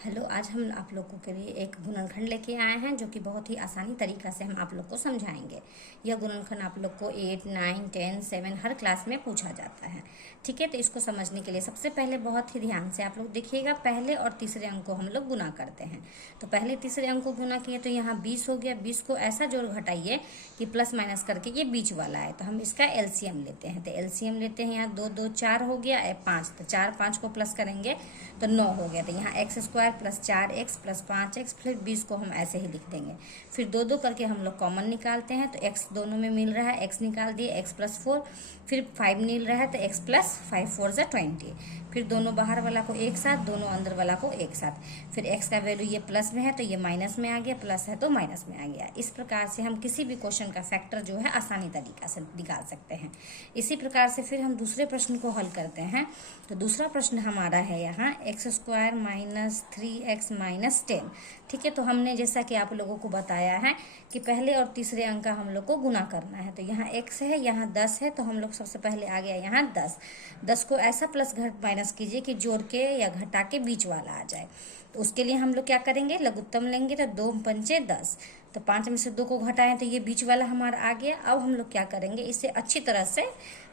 Hello, आज हम आप लोगों के लिए एक गुणनखंड लेके आए हैं जो कि बहुत ही आसानी तरीका से हम आप लोग को समझाएंगे। यह गुणनखंड आप लोग को 8, 9, 10, 7 हर क्लास में पूछा जाता है। ठीक है, तो इसको समझने के लिए सबसे पहले बहुत ही ध्यान से आप लोग देखिएगा। पहले और तीसरे अंक को हम लोग गुना करते हैं। तो पहले तीसरे अंक को गुना किए तो यहाँ 20 हो गया। 20 को ऐसा जोड़ घटाइए कि प्लस माइनस करके ये बीच वाला है, तो हम इसका एलसीएम लेते हैं। तो एलसीएम लेते हैं, यहाँ 2 2 4 हो गया, 5, तो 4 5 को प्लस करेंगे तो 9 हो गया। तो यहाँ x square plus 4x plus 5x, फिर 20 को हम ऐसे ही लिख देंगे। फिर दो दो करके हम लोग कॉमन निकालते हैं, तो x दोनों में मिल रहा है, x निकाल दिए, x प्लस 4, फिर 5 मिल रहा है तो x प्लस 5 4 ज़ा 20, फिर दोनों बाहर वाला को एक साथ, दोनों अंदर वाला को एक साथ। फिर x का वैल्यू ये प्लस में है तो ये माइनस में आ गया, प्लस है तो माइनस में आ गया। इस प्रकार से हम किसी भी क्वेश्चन का फैक्टर जो है आसानी तरीका से निकाल सकते हैं। इसी प्रकार से फिर हम दूसरे प्रश्न को हल करते हैं। तो दूसरा प्रश्न हमारा है यहाँ x square minus 3x minus 10। ठीक है, तो हमने जैसा कि आप लोगों को बताया है कि पहले और तीसरे अंक का हम लोग को गुना करना है। तो यहाँ x है, यहाँ 10 है, तो हम लोग सबसे पहले आ गया यहाँ 10। 10 को ऐसा प्लस घट माइनस कीजिए कि जोड़ के या घटा के बीच वाला आ जाए। तो उसके लिए हम लोग क्या करेंगे, लघुत्तम लेंगे। तो 2 पंचे 10, तो 5 में से 2 को घटाएं तो ये बीच वाला हमारा आ गया। अब हम लोग क्या करेंगे, इसे अच्छी तरह से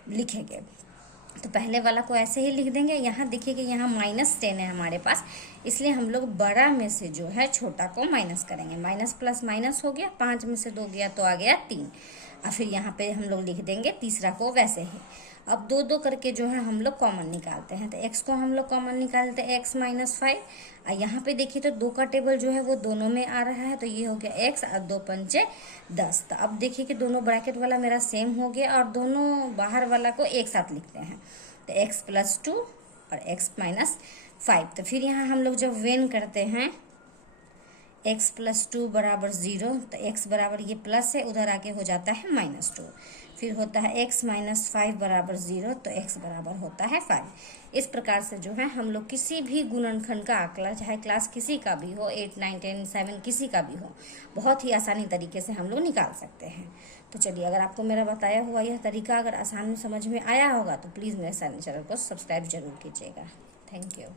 लिखेंगे। तो पहले वाला को ऐसे ही लिख देंगे। यहाँ देखिए कि यहाँ -10 है हमारे पास, इसलिए हम लोग बड़ा में से जो है छोटा को माइनस करेंगे। माइनस प्लस माइनस हो गया, 5 में से 2 गया तो आ गया 3। और फिर यहाँ पे हम लोग लिख देंगे तीसरा को वैसे ही। अब दो दो करके जो है हम लोग कॉमन निकालते हैं। तो x को हम लोग कॉमन निकालते हैं, x माइनस 5। और यहाँ पे देखिए तो 2 का टेबल जो है वो दोनों में आ रहा है, तो ये हो गया x और 2 पंचे 10। तो अब देखिए कि दोनों ब्रैकेट वाला मेरा सेम हो गया और दोनों बाहर वाला को एक साथ लिखते हैं। तो x प्लस 2 और x माइनस 5। तो फिर यहाँ हम लोग जब वेन करते हैं x प्लस 2 बराबर 0, तो x बराबर ये प्लस है, उधर आके हो जाता है -2। फिर होता है x माइनस 5 बराबर 0, तो x बराबर होता है 5। इस प्रकार से जो है हम लोग किसी भी गुणनखंड का आंकड़ा, चाहे क्लास किसी का भी हो, 8, 9, 10, 7 किसी का भी हो, बहुत ही आसानी तरीके से हम लोग निकाल सकते हैं। तो चलिए, अगर आपको मेरा बताया हुआ यह तरीका अगर आसानी समझ में आया होगा तो प्लीज़ मेरे चैनल को सब्सक्राइब जरूर कीजिएगा। Thank you.